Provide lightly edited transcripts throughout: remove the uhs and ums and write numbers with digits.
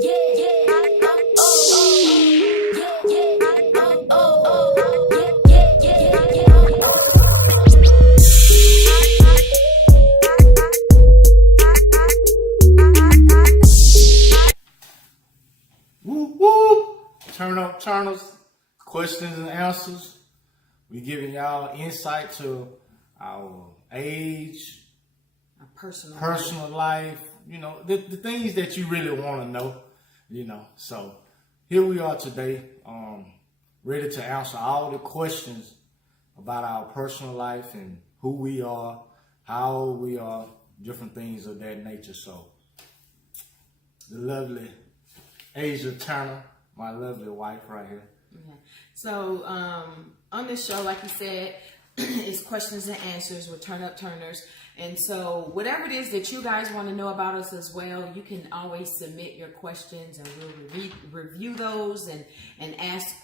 Whoop, whoop. Turn up turners, questions and answers. We giving y'all insight to our age, A personal life, the things that you really want to know, So here we are today, ready to answer all the questions about our personal life and who we are, how old we are, different things of that nature. So the lovely Asia Turner, my lovely wife right here. Okay. So on this show, like you said, it's questions and answers with Turn Up Turners. And so whatever it is that you guys want to know about us as well, you can always submit your questions and we'll review those and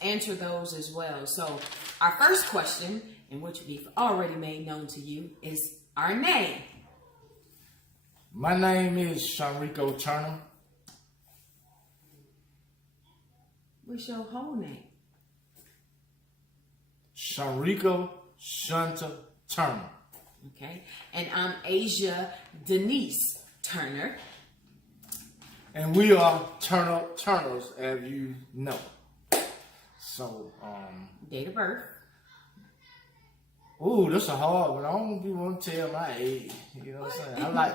answer those as well. So our first question, in which we've already made known to you, is our name. My name is Shanrico Turner. What's your whole name? Shanrico Shunta Turner. Okay. And I'm Asia Denise Turner. And we are Turn Up Turners, as you know. So, Date of birth. ooh, that's a hard one. I don't want to tell my age. You know what I'm saying? I like,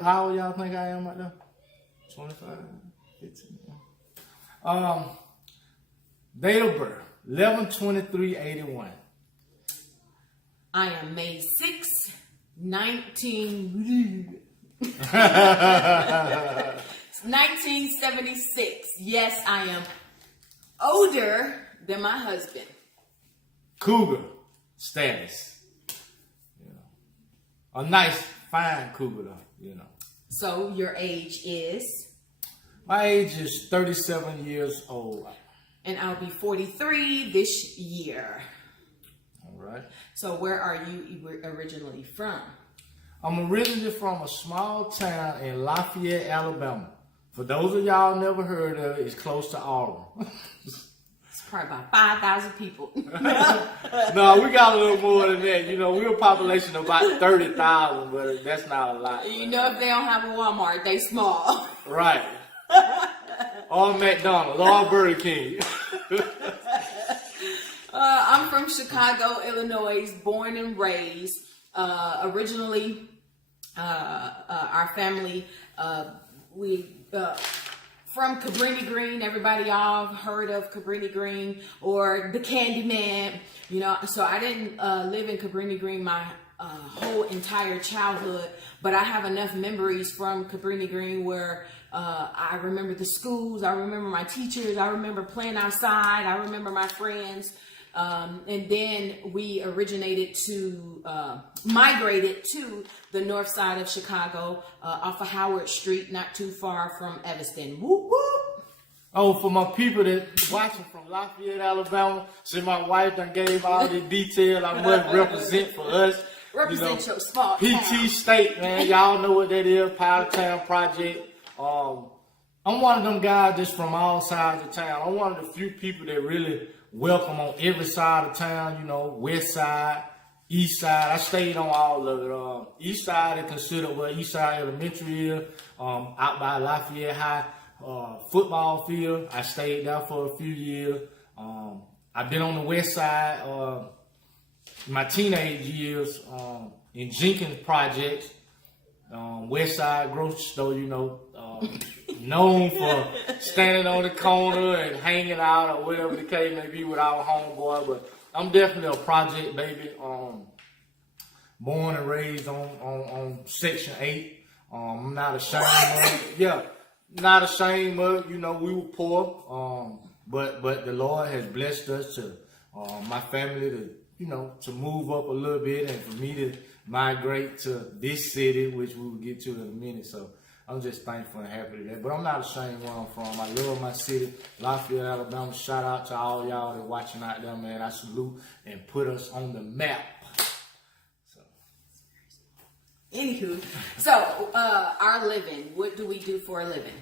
how old y'all think I am right now? 25, 15. Date of birth, 11/23/81. I am May 6, 1976. Yes, I am older than my husband. Cougar status. A nice, fine cougar though, So your age is? My age is 37 years old. And I'll be 43 this year. All right. So where are you originally from? I'm originally from a small town in Lafayette, Alabama. For those of y'all never heard of it, it's close to Auburn. It's probably about 5,000 people. No, we got a little more than that. We're a population of about 30,000, but that's not a lot. If they don't have a Walmart, they small. Right. Or McDonald's, or Burger King. I'm from Chicago, Illinois, born and raised. Originally, our family, from Cabrini Green. Everybody y'all have heard of Cabrini Green or the Candyman. So I didn't live in Cabrini Green my whole entire childhood, but I have enough memories from Cabrini Green where I remember the schools, I remember my teachers, I remember playing outside, I remember my friends. And then we migrated to the north side of Chicago, off of Howard Street, not too far from Evanston. Whoop, whoop. Oh, for my people that watching from Lafayette, Alabama, see my wife done gave all the detail I must represent for us. Represent your small PT town. State, man. Y'all know what that is, Powdertown Project. I'm one of them guys that's from all sides of town. I'm one of the few people that really welcome on every side of town, west side, east side. I stayed on all of it. East side is considered where East Side Elementary is, out by Lafayette High football field. I stayed there for a few years. I've been on the west side my teenage years in Jenkins Projects, west side grocery store, known for standing on the corner and hanging out or whatever the case may be with our homeboy. But I'm definitely a project baby. Born and raised on Section 8. I'm not ashamed of it. Yeah, not ashamed of it. We were poor, but the Lord has blessed us to my family to move up a little bit and for me to migrate to this city, which we will get to in a minute. So I'm just thankful and happy to that. But I'm not ashamed where I'm from. I love my city, Lafayette, Alabama. Shout out to all y'all that watching out there, man. I salute and put us on the map. So, Anywho, so our living, what do we do for a living?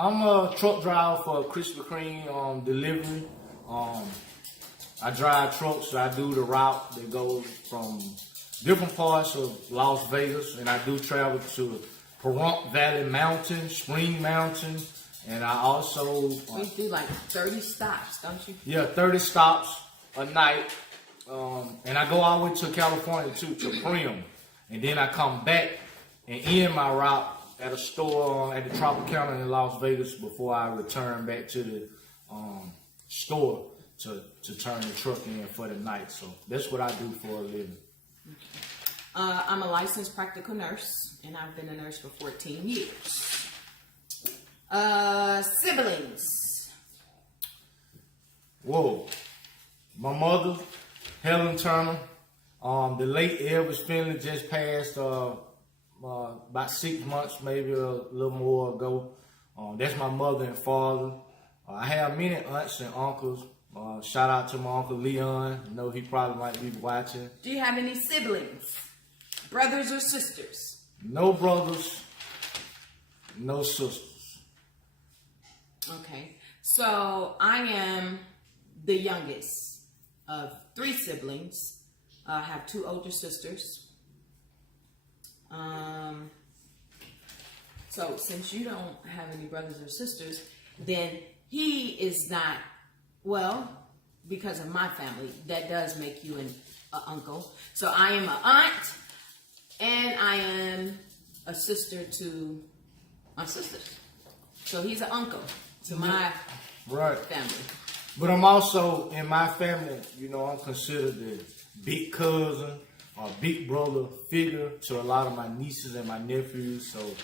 I'm a truck driver for Krispy Kreme delivery. I drive trucks, so I do the route that goes from different parts of Las Vegas, and I do travel to Pahrump Valley Mountain, Spring Mountain, and I also... You do like 30 stops, don't you? Yeah, 30 stops a night, and I go all the way to California too, to Primm, and then I come back and end my route at a store at the Tropicana in Las Vegas before I return back to the store to turn the truck in for the night. So that's what I do for a living. I'm a licensed practical nurse, and I've been a nurse for 14 years. Siblings. Whoa. My mother, Helen Turner. The late Elvis Finley just passed about 6 months, maybe a little more ago. That's my mother and father. I have many aunts and uncles. Shout out to my Uncle Leon. I know he probably might be watching. Do you have any siblings? Brothers or sisters? No brothers, no sisters. Okay. So I am the youngest of 3 siblings. I have 2 older sisters. So since you don't have any brothers or sisters, then he is not, well, because of my family, that does make you an uncle. So I am an aunt, and I am a sister to my sisters. So he's an uncle to my family. But I'm also, in my family, I'm considered the big cousin or big brother figure to a lot of my nieces and my nephews. So,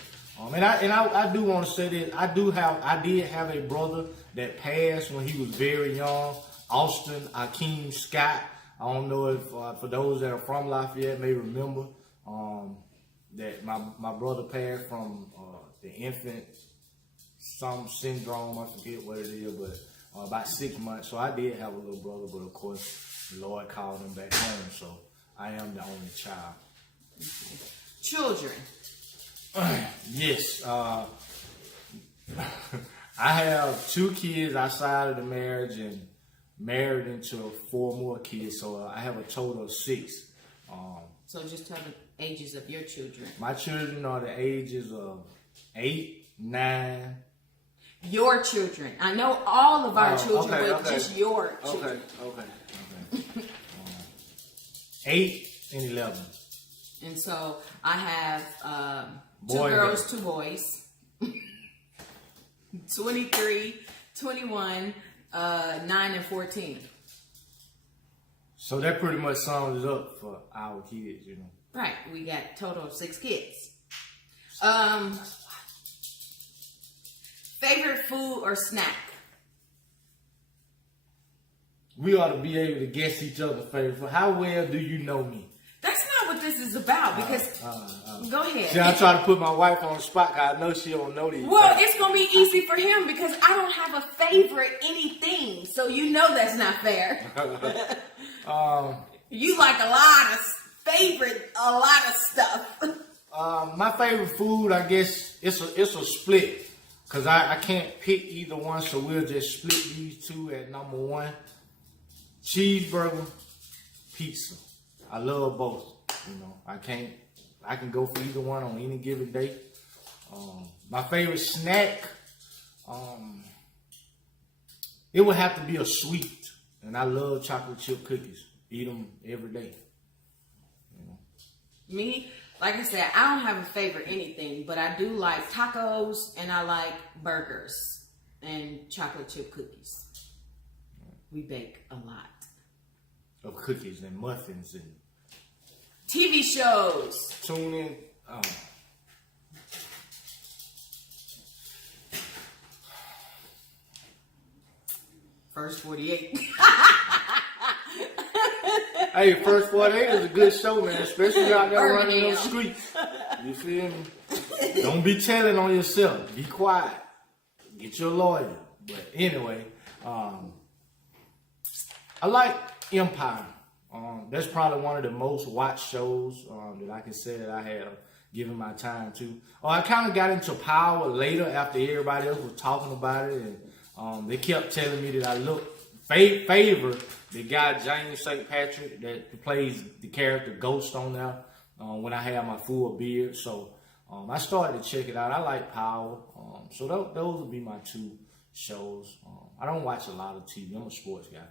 and I do want to say that I did have a brother that passed when he was very young, Austin Akeem Scott. I don't know if for those that are from Lafayette may remember that my brother passed from the infant syndrome. I forget what it is, but about 6 months. So I did have a little brother, but of course the Lord called him back home. So I am the only child. Children. Yes. I have 2 kids outside of the marriage and married into 4 more kids. So I have a total of 6. So just tell the ages of your children. My children are the ages of 8, 9. Your children. I know all of our children, but just your children. Okay. 8 and 11. And so I have 2 Boy, girls, 2 boys. 23, 21, 9, and 14. So that pretty much sums it up for our kids, Right. We got a total of 6 kids. Favorite food or snack? We ought to be able to guess each other's favorite food. How well do you know me? That's not what this is about, because go ahead. See, I try to put my wife on the spot because I know she don't know these Well, things. it's going to be easy for him because I don't have a favorite anything. So that's not fair. You like a lot of stuff. My favorite food, I guess, it's a split. Because I can't pick either one, so we'll just split these 2 at number 1. Cheeseburger, pizza. I love both. I can go for either one on any given day. My favorite snack, it would have to be a sweet. And I love chocolate chip cookies. Eat them every day. Me, like I said, I don't have a favorite anything, but I do like tacos and I like burgers and chocolate chip cookies. We bake a lot Of cookies and muffins and TV shows. tune in. First 48. Hey, First 48 is a good show, man. Especially out there running those streets. You feel me? Don't be telling on yourself. Be quiet. Get your lawyer. But anyway, I like Empire. That's probably one of the most watched shows that I can say that I have. giving my time to. I kind of got into power later after everybody else was talking about it, and they kept telling me that I look favor the guy James St. Patrick that plays the character Ghost on there when I had my full beard. So I started to check it out. I like Power. So those would be my two shows. I don't watch a lot of TV. I'm a sports guy.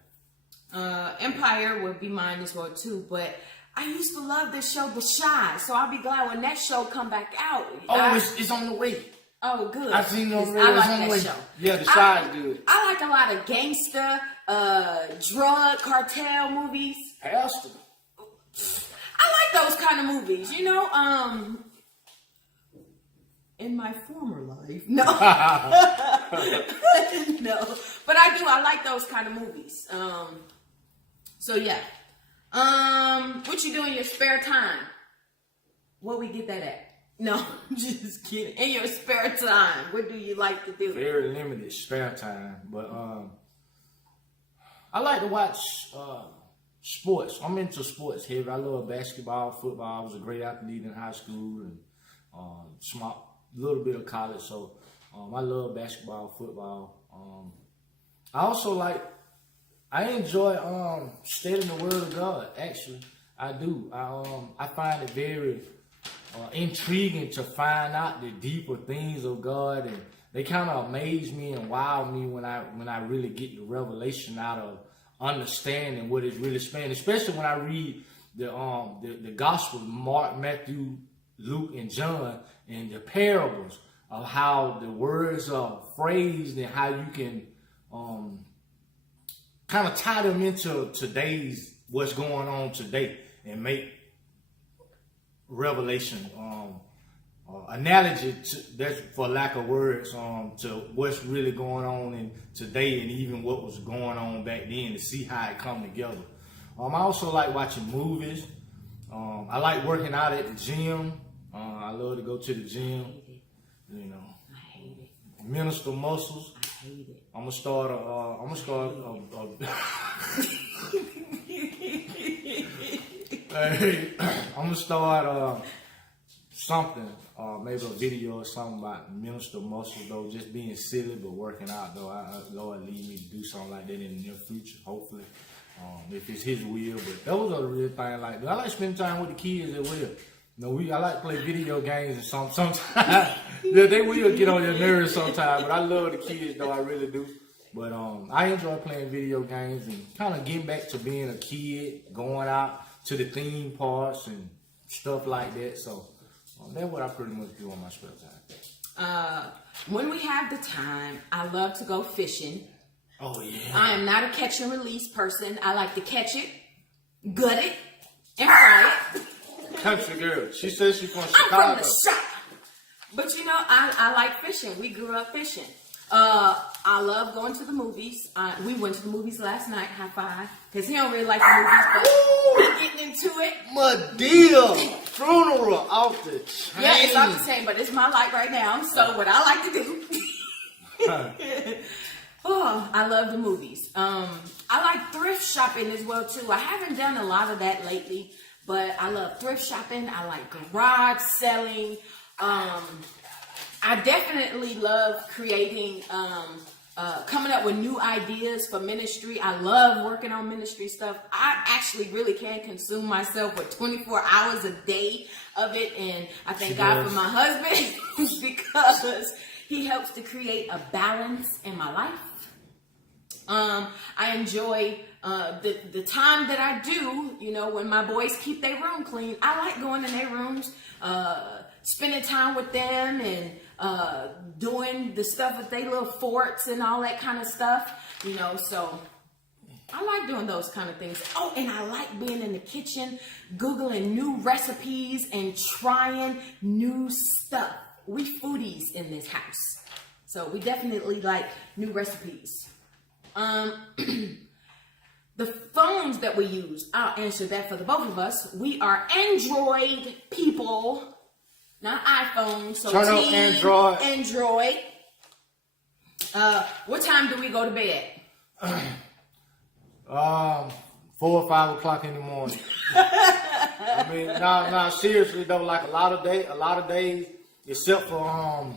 Empire would be mine as well too, but I used to love this show, The Chi. So I'll be glad when that show come back out. It's on the way. Oh, good. I've seen it on the way. I like It's on the way. that show. Yeah, The Chi is good. I like a lot of gangster, drug cartel movies. Pastor. I like those kind of movies, you know. In my former life, no, no, but I do. I like those kind of movies. So yeah. What you do in your spare time? What we get that at? No, just kidding. In your spare time, what do you like to do? Very limited spare time, but I like to watch sports. I'm into sports heavy. I love basketball, football. I was a great athlete in high school and little bit of college. So I love basketball, football. I enjoy studying the Word of God. Actually, I do. I find it very intriguing to find out the deeper things of God, and they kind of amaze me and wow me when I really get the revelation out of understanding what it's really saying. Especially when I read the Gospels, Mark, Matthew, Luke, and John, and the parables of how the words are phrased and how you can kind of tie them into today's what's going on today and make revelation analogy that's for lack of words to what's really going on in today and even what was going on back then to see how it come together. I also like watching movies. I like working out at the gym. I love to go to the gym. You know, I hate it. Minister muscles. I hate it. I'm gonna start something, maybe a video or something about minister muscles though, just being silly but working out though. Lord lead me to do something like that in the near future, hopefully, if it's His will. But those are the real things I like. I like spending time with the kids as well. You know, I like to play video games and sometimes yeah, they will get on your nerves sometimes, but I love the kids though, I really do. But I enjoy playing video games and kind of getting back to being a kid, going out to the theme parks and stuff like that. So that's what I pretty much do on my spare time. When we have the time, I love to go fishing. Oh yeah. I am not a catch and release person. I like to catch it, gut it, and fry it. Country girl. She says she's from Chicago. I'm from the South. But you know, I like fishing. We grew up fishing. I love going to the movies. We went to the movies last night. High five. Because he don't really like the movies, but we getting into it. Madea funeral off the chain. Yeah, it's off the chain, but it's my life right now. So what I like to do. Oh, I love the movies. I like thrift shopping as well too. I haven't done a lot of that lately, but I love thrift shopping. I like garage selling. I definitely love creating, coming up with new ideas for ministry. I love working on ministry stuff. I actually really can consume myself with 24 hours a day of it. And I thank God for my husband because he helps to create a balance in my life. I enjoy the time that I do, you know, when my boys keep their room clean. I like going in their rooms, spending time with them and doing the stuff with their little forts and all that kind of stuff, you know, so I like doing those kind of things. Oh, and I like being in the kitchen, Googling new recipes and trying new stuff. We foodies in this house, so we definitely like new recipes. The phones that we use, I'll answer that for the both of us. We are Android people. Not iPhone, so TurnUp Android. Android. What time do we go to bed? 4 or 5 o'clock in the morning. I mean, no, seriously though, like a lot of days, except for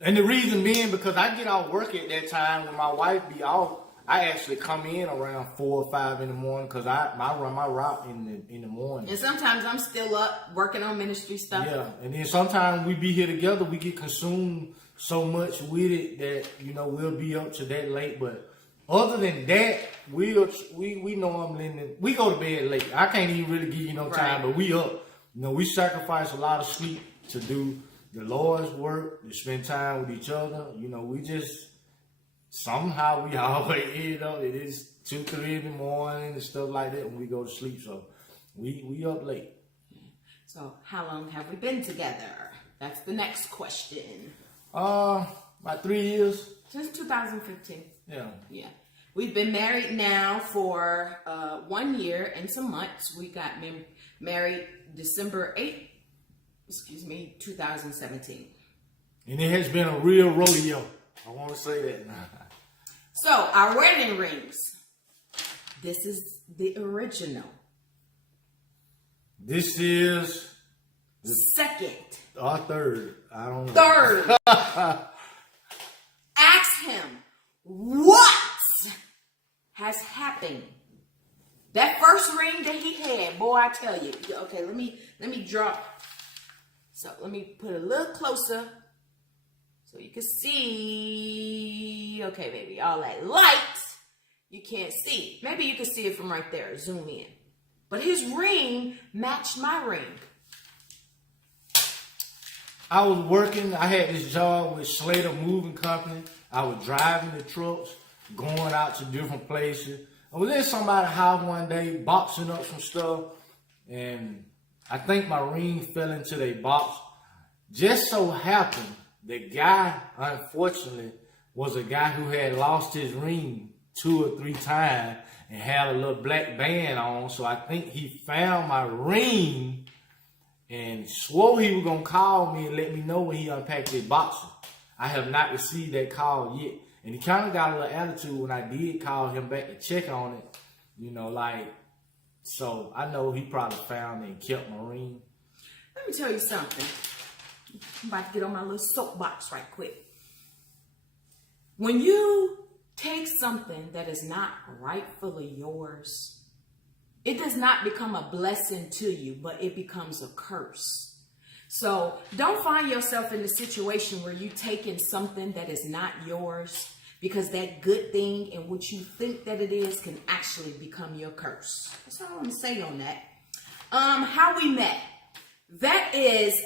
and the reason being because I get off work at that time when my wife be off. I actually come in around 4 or 5 in the morning because I run my route in the morning. And sometimes I'm still up working on ministry stuff. Yeah, and then sometimes we be here together. We get consumed so much with it that we'll be up to that late. But other than that, we normally we go to bed late. I can't even really give you no time, but we up. We sacrifice a lot of sleep to do the Lord's work, to spend time with each other. We just. Somehow we always end up. It is 2, 3 in the morning and stuff like that when we go to sleep. So we up late. So how long have we been together? That's the next question. About 3 years. Since 2015. Yeah. Yeah. We've been married now for 1 year and some months. We got married December 8th, 2017. And it has been a real rodeo. I want to say that now. So, our wedding rings. This is the original. This is the second. Or third. I don't know. Third. Ask him, what has happened? That first ring that he had, boy, I tell you. Okay, let me drop. So, let me put a little closer. So you can see, okay, baby, all that light, you can't see. Maybe you can see it from right there, zoom in. But his ring matched my ring. I was working, I had this job with Slater Moving Company. I was driving the trucks, going out to different places. I was in somebody's house one day, boxing up some stuff, and I think my ring fell into their box. Just so happened, the guy, unfortunately, was a guy who had lost his ring 2 or 3 times and had a little black band on. So I think he found my ring and swore he was going to call me and let me know when he unpacked his boxes. I have not received that call yet. And he kind of got a little attitude when I did call him back to check on it. So I know he probably found it and kept my ring. Let me tell you something. I'm about to get on my little soapbox right quick. When you take something that is not rightfully yours, it does not become a blessing to you, but it becomes a curse. So don't find yourself in the situation where you're taking something that is not yours, because that good thing and what you think that it is can actually become your curse. That's all I want to say on that. How we met. That is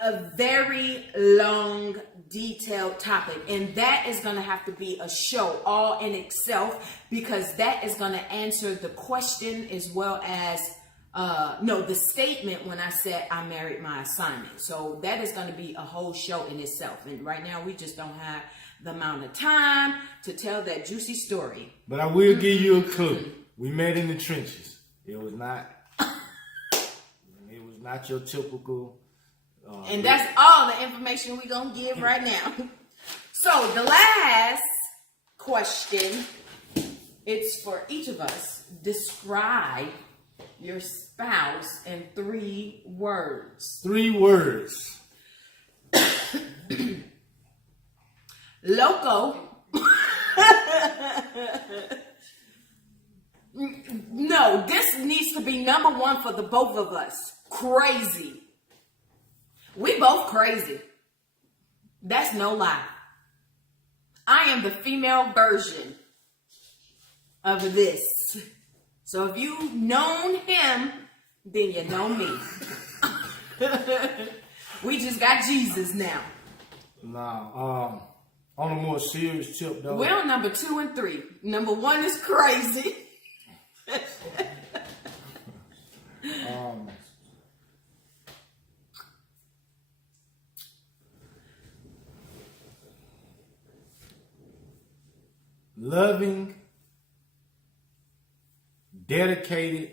a very long, detailed topic, and that is going to have to be a show all in itself, because that is going to answer the question as well as the statement when I said I married my assignment. So that is going to be a whole show in itself, and right now we just don't have the amount of time to tell that juicy story. But I will give you a clue. We met in the trenches. It was not your typical. And that's all the information we're going to give right now. So the last question, it's for each of us. Describe your spouse in 3 words. 3 words. Loco. No, this needs to be number 1 for the both of us. Crazy. We both crazy. That's no lie. I am the female version of this. So if you've known him, then you know me. We just got Jesus now. Nah, on a more serious tip though. We're on number 2 and 3. Number 1 is crazy. Loving, dedicated,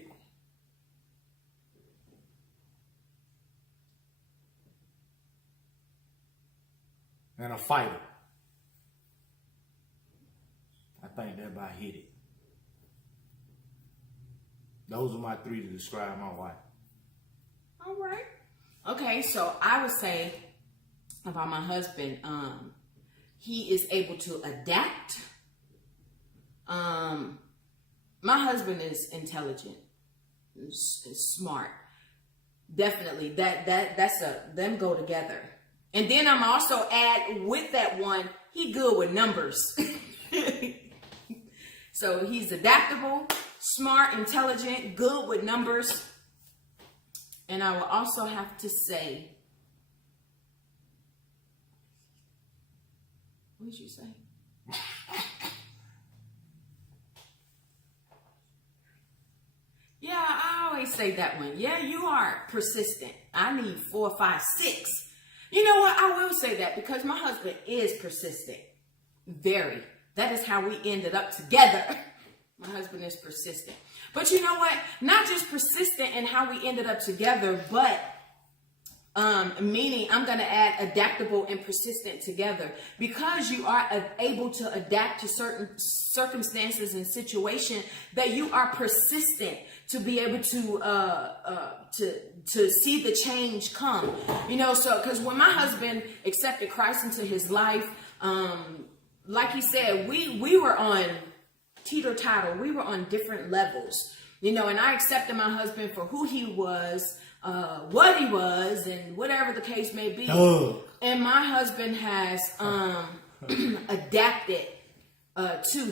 and a fighter. I think that about hit it. Those are my three to describe my wife. All right. Okay, so I would say about my husband, he is able to adapt. My husband is intelligent, smart. Definitely, that's them go together. And then I'm also add with that one, he good with numbers. So he's adaptable, smart, intelligent, good with numbers. And I will also have to say, what did you say? Yeah, I always say that one. Yeah, you are persistent. I need 4, 5, 6. You know what? I will say that because my husband is persistent. Very. That is how we ended up together. My husband is persistent. But you know what? Not just persistent in how we ended up together, but meaning I'm going to add adaptable and persistent together, because you are able to adapt to certain circumstances and situations, that you are persistent to be able to see the change come. You know, so because when my husband accepted Christ into his life, like he said, we were on teeter-totter. We were on different levels, you know, and I accepted my husband for who he was, what he was, and whatever the case may be. And my husband has adapted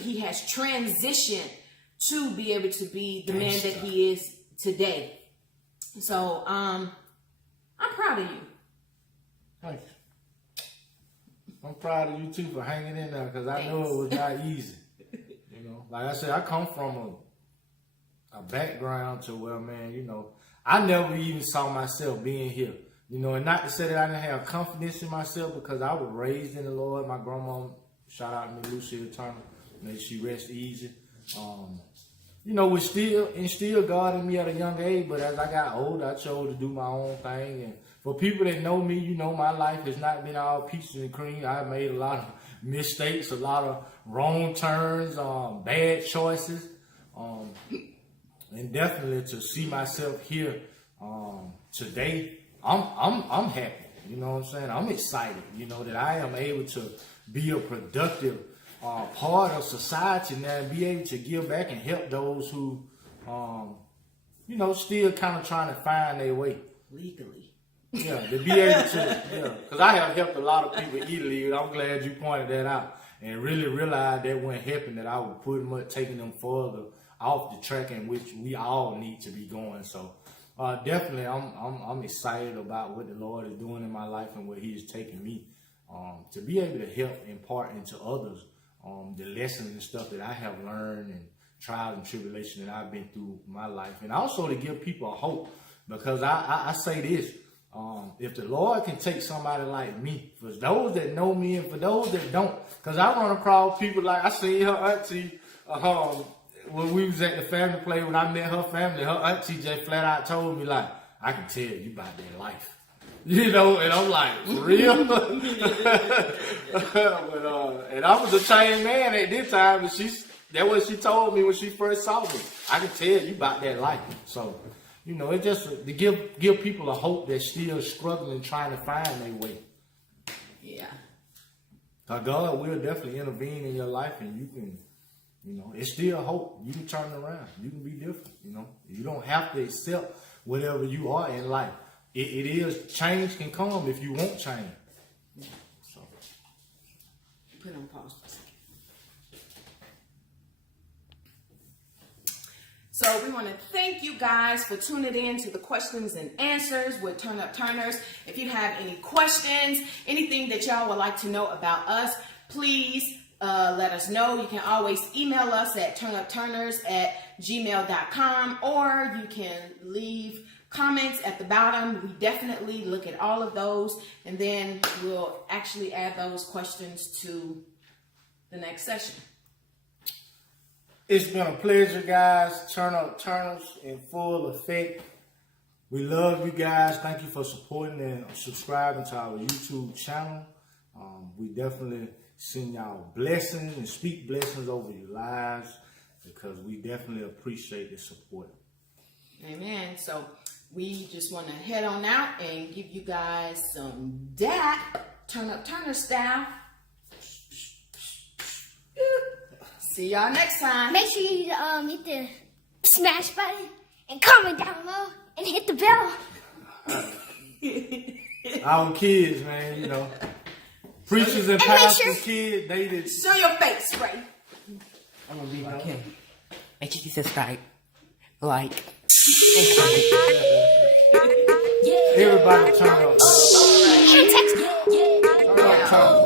he has transitioned to be able to be the man that he is today. So I'm proud of you. Thank you. I'm proud of you too for hanging in there, because I know it was not easy. You know, like I said, I come from a background to where, man, you know, I never even saw myself being here. You know, and not to say that I didn't have confidence in myself, because I was raised in the Lord. My grandma, shout out to me, Lucia Turner, may she rest easy. You know, we still instilled God in me at a young age, but as I got older, I chose to do my own thing. And for people that know me, you know, my life has not been all peaches and cream. I've made a lot of mistakes, a lot of wrong turns, bad choices, and definitely to see myself here today, I'm happy. You know what I'm saying? I'm excited. You know, that I am able to be a productive part of society now, and be able to give back and help those who, you know, still kind of trying to find their way Legally. Yeah, to be able to, yeah, because I have helped a lot of people illegally, and I'm glad you pointed that out and really realized that wasn't helping, that I was pretty much taking them further off the track in which we all need to be going. So definitely, I'm excited about what the Lord is doing in my life and where He is taking me, to be able to help impart into others the lessons and stuff that I have learned and trials and tribulation that I've been through in my life, and also to give people a hope, because I say this. If the Lord can take somebody like me, for those that know me and for those that don't, because I run across people like, I seen her auntie when we was at the family play, when I met her family, her auntie just flat out told me, like, I can tell you about their life. You know, and I'm like, for real? But, and I was a changed man at this time, and that's what she told me when she first saw me. I can tell you about that life. So, you know, it's just to give people a hope that's still struggling, trying to find their way. Yeah. God will definitely intervene in your life, and you can, you know, it's still hope. You can turn it around. You can be different, you know. You don't have to accept whatever you are in life. It is, change can come if you want change. Yeah. So. Put on pause for a second. So we want to thank you guys for tuning in to the questions and answers with Turn Up Turners. If you have any questions, anything that y'all would like to know about us, please let us know. You can always email us at turnupturners@gmail.com, or you can leave comments at the bottom. We definitely look at all of those, and then we'll actually add those questions to the next session. It's been a pleasure, guys. Turn Up Turners in full effect. We love you guys. Thank you for supporting and subscribing to our YouTube channel. We definitely send y'all blessings and speak blessings over your lives, because we definitely appreciate the support. Amen. So we just want to head on out and give you guys some Turn Up Turner style. See y'all next time. Make sure you hit the smash button and comment down below and hit the bell. Our kids, man, you know. Preachers and make pastors' sure- kids, they did. Show your face, Ray. I'm gonna be Okay. Make sure you subscribe, like, Everybody turn up. Text. Turn up, turn up.